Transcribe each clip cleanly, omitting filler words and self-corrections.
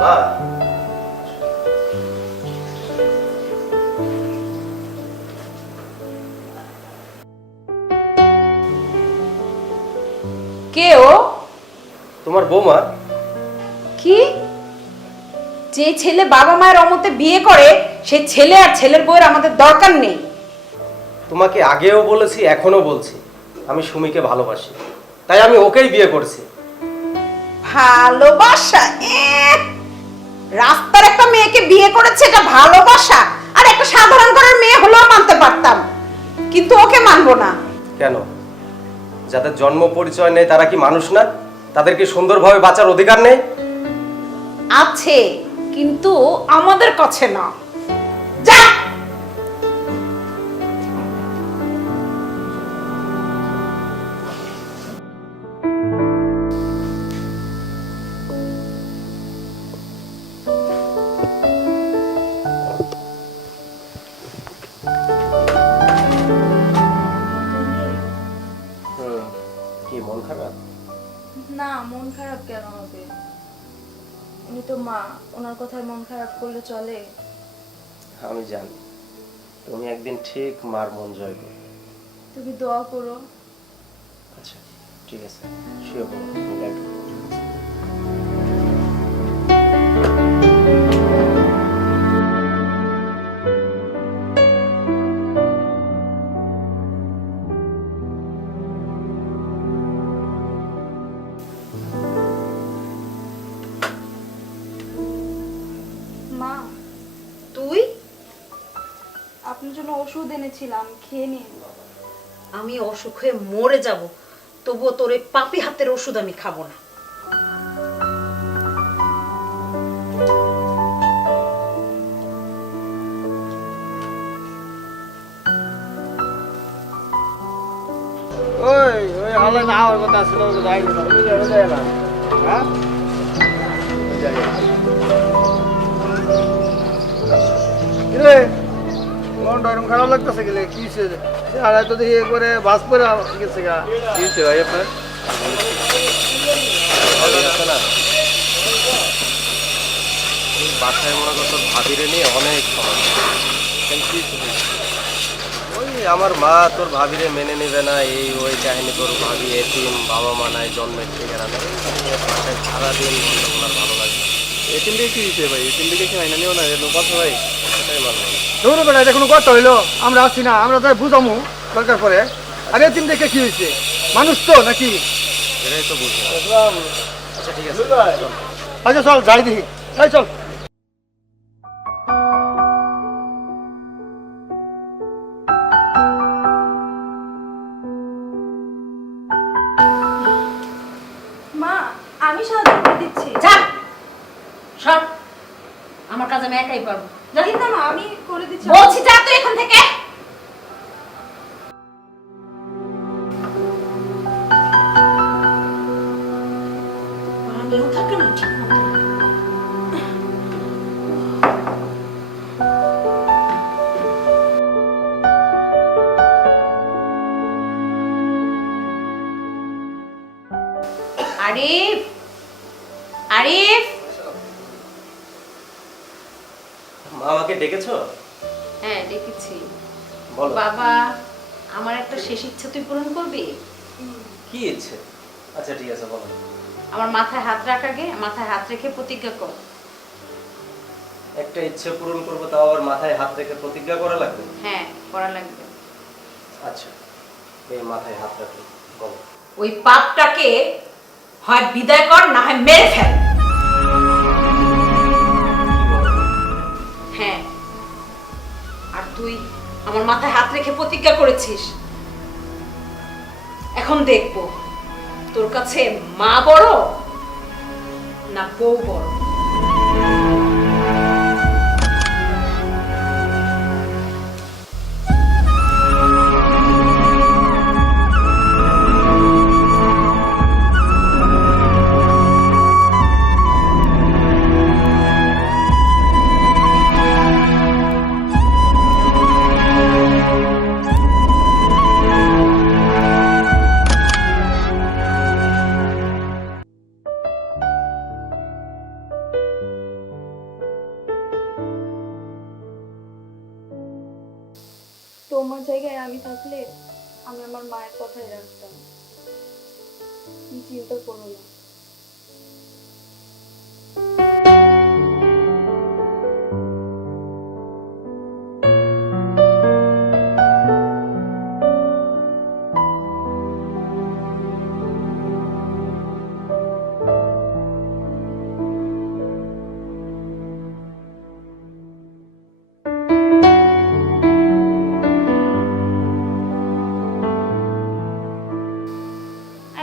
মা, কে ও? তোমার বৌমা। কি? যে ছেলে বাবা মায়ের অমতে বিয়ে করে সে ছেলে আর ছেলের বউয়ের আমাদের দরকার নেই। তোমাকে আগেও বলেছি, এখনো বলছি, আমি সুমিকে ভালোবাসি, তাই আমি ওকেই বিয়ে করছি। ভালোবাসা? রাস্তার একটা মেয়েকে বিয়ে করেছে, এটা ভালোবাসা? আর একটা সাধারণ ঘরের মেয়ে হলেও মানতে পারতাম, কিন্তু ওকে মানবো না। কেন? যাদের জন্ম পরিচয় নেই তারা কি মানুষ না? তাদের কি সুন্দরভাবে বাঁচার অধিকার নেই? আছে, কিন্তু আমাদের কাছে না। যা। কি মন খারাপ? না, মন খারাপ কেন হবে? উনি তো মা, ওনার কথায় মন খারাপ করলে চলে? আমি জানি তুমি একদিন ঠিক মার মন জয় করবে। তুমি দোয়া করো। আচ্ছা ঠিক আছে, শুয়ে পড়ো, আমি লাইট অফ করি। মা, তুই? আপনার জন্য ওষুধ এনেছিলাম, খেয়ে নিন। আমি অসুখ হয়ে মরে যাব, তবুও তোর এই পাপি হাতের ওষুধ আমি খাবো না। ওই ওই হালে না হওয়ার কথা ছিল, যাই না বুঝে না। হ্যাঁ কিরে মনটা এরকম খারাপ লাগতেছে গেলে কি আর এত দিয়ে করে বাস করে গেছে গা। কি হয়েছে ভাই আপনার? বাসায় মনে করতো ভাবিরে নিয়ে অনেক সমস্যা। ওই আমার মা তোর ভাবিরে মেনে নেবে না, এই ওই কাহিনী, তোর ভাবি এতিম, বাবা মা নাই, জন্মের ঠিকানা নেই, বাসায় সারাদিন ওনার ভালো লাগে না। এটিএম দিয়ে কি হয়েছে ভাই? এটিএম দিকে কি মাইনা নিও না এরকম কথা ভাই? সেটাই মানলাম। ধরুন বেটা, এটা কোনো কথা হইলো? আমরা আছি না, আমরা তাই বুঝামু দরকার পরে। আর এটিএম দেখে কি হয়েছে? মানুষ তো নাকি? এটাই তো বুঝলাম। আচ্ছা ঠিক আছে, চল। আচ্ছা চল যাই দেখি, এই চল। মা, আমি সাহায্য করে দিচ্ছি। যা সর, আমার কাজ আমি একাই পারবো। জানি না মা, আমি করে দিচ্ছি। বলছি যা তুই এখান থেকে। পানিও থাকে না ঠিক মতো। আরিফ, আরিফ। মা আমাকে ডেকেছো? হ্যাঁ ডেকেছি। বলো। বাবা, আমার একটা শেষ ইচ্ছা তুই পূরণ করবি? কি ইচ্ছে? আচ্ছা ঠিক আছে বলো। আমার মাথায় হাত রাখ, আগে মাথায় হাত রেখে প্রতিজ্ঞা কর। একটা ইচ্ছে পূরণ করবো, তাও আবার মাথায় হাত রেখে প্রতিজ্ঞা করা লাগবে? হ্যাঁ করা লাগবে। আচ্ছা এই মাথায় হাত রাখো, বলো। ওই পাপটাকে হয় বিদায় কর, না হয় মেরে ফেল। হ্যাঁ, আর তুই আমার মাথায় হাত রেখে প্রতিজ্ঞা করেছিস, এখন দেখবো তোর কাছে মা বড় না বউ বড়। তোমার জায়গায় আমি থাকলে আমি আমার মায়ের কথাই রাখতাম। তুমি চিন্তা করো না।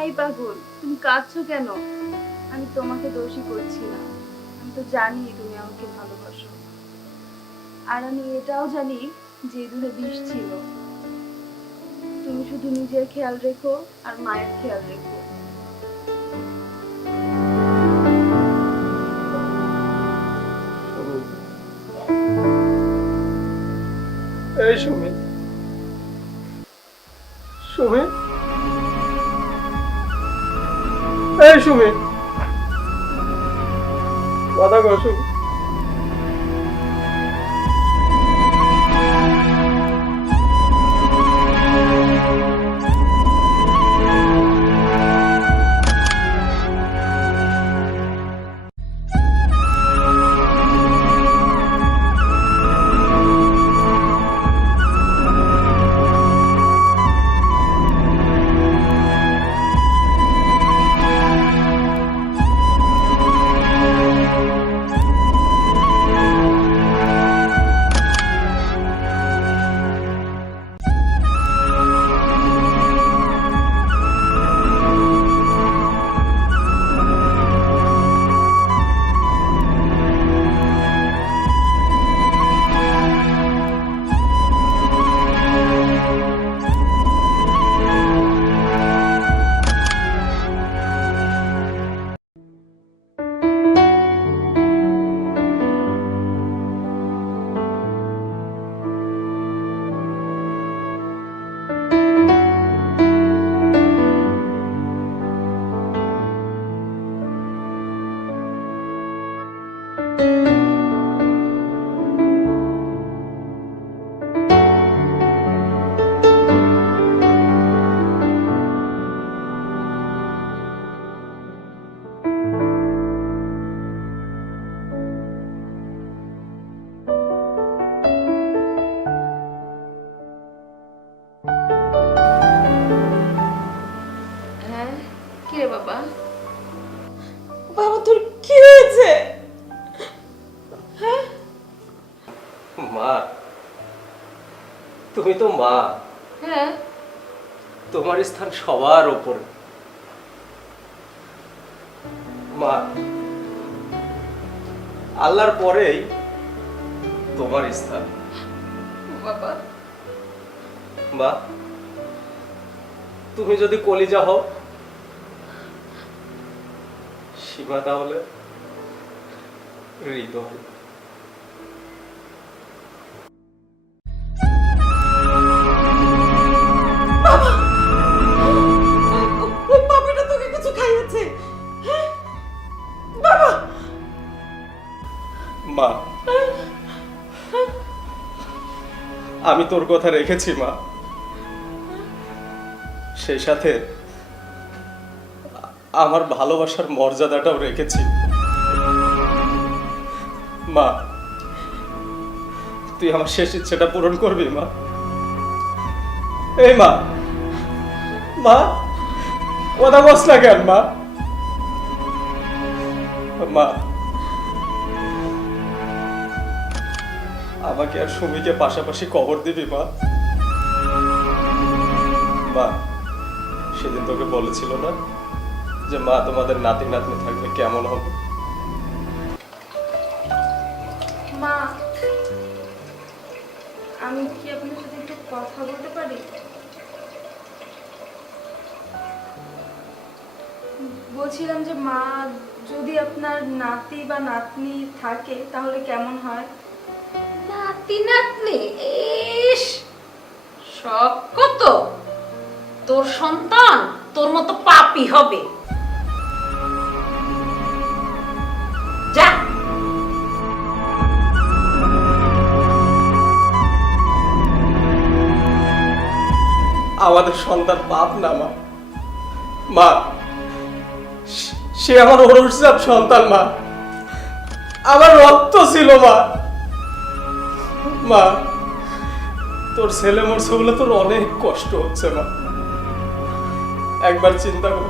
এই পাগল, তুমি কাঁদছো কেন? আমি তোমাকে দোষী করছি না। আমি তো জানি তুমি আমাকে ভালোবাসো, আর আমি এটাও জানি যে দুধে বিষ ছিল। তুমি শুধু নিজের খেয়াল রেখো আর মায়ের খেয়াল রেখো। এই সুমি, সুমি, এই সুমি, কথা কও সুমি। বাবা? বাবা তোর কি হয়েছে? মা, তুমি তো মা। হ্যাঁ, তোমার স্থান সবার উপরে। মা, আল্লাহর পরেই তোমার স্থান। বাবা মা, তুমি যদি কলিজা হও, সীমা তাহলে হৃদয়। ওই পাপিটা তোকে কিছু খাইয়েছে? হ্যাঁ বাবা? মা, আমি তোর কথা রেখেছি মা, সেই সাথে আমার ভালোবাসার মর্যাদাটাও রেখেছি। মা, তুই আমার শেষ ইচ্ছেটা পূরণ করবি মা? এই মা, মা কথা বস না কেন মা? মা, আমাকে আর সুমিকে পাশাপাশি কবর দিবি মা? মা, সেদিন তোকে বলেছিল না যে মা তোমাদের নাতি নাতনি থাকলে কেমন হবে? মা, আমি কি আপনার সাথে একটু কথা বলতে পারি? বলছিলাম যে মা, যদি আপনার নাতি বা নাতনি থাকে তাহলে কেমন হয়? নাতি নাতনি? ইস, শখ কত! তোর সন্তান তোর মতো পাপী হবে। যা। আমাদের সন্তান পাপ না মা। মা, সে আমার অরুষজাত সন্তান মা, আমার রক্ত ছিল মা। মা, তোর ছেলে মরছে বলে তোর অনেক কষ্ট হচ্ছে মা। একবার চিন্তা কর,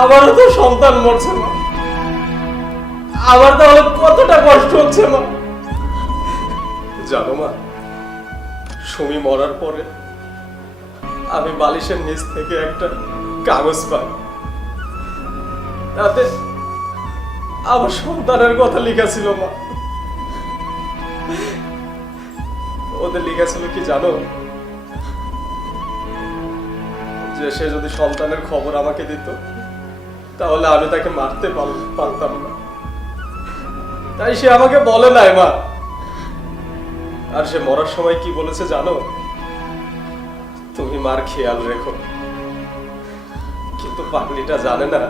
আমারও তো সন্তান মরছে মা, আমার তাহলে কতটা কষ্ট হচ্ছে মা। জানো মা, সুমি মরার পরে আমি বালিশের নিচ থেকে একটা কাগজ পাই, তাতে আমার সন্তানের কথা লেখা ছিল মা। ওদের লেখা ছিল কি জানো, যে সে যদি সন্তানের খবর আমাকে দিত তাহলে আমি তাকে মারতে পারতাম না। তাই সে আমাকে বলে নাই মা। আর সে মরার সময় কি বলেছে জানো, তুমি মার খেয়াল রেখো। কিন্তু পাগলিটা জানে না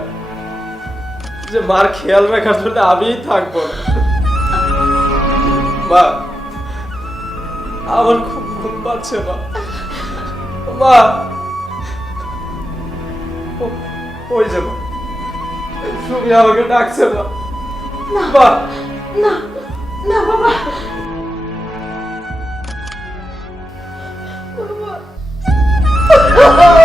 যে মার খেয়াল রাখার জন্য আমিই থাকবো না। মা, আমার খুব ঘুম পাচ্ছে মা। মা, ওই যে মা, সুমি আমাকে ডাকছে মা। মা, না না বাবা, বাবা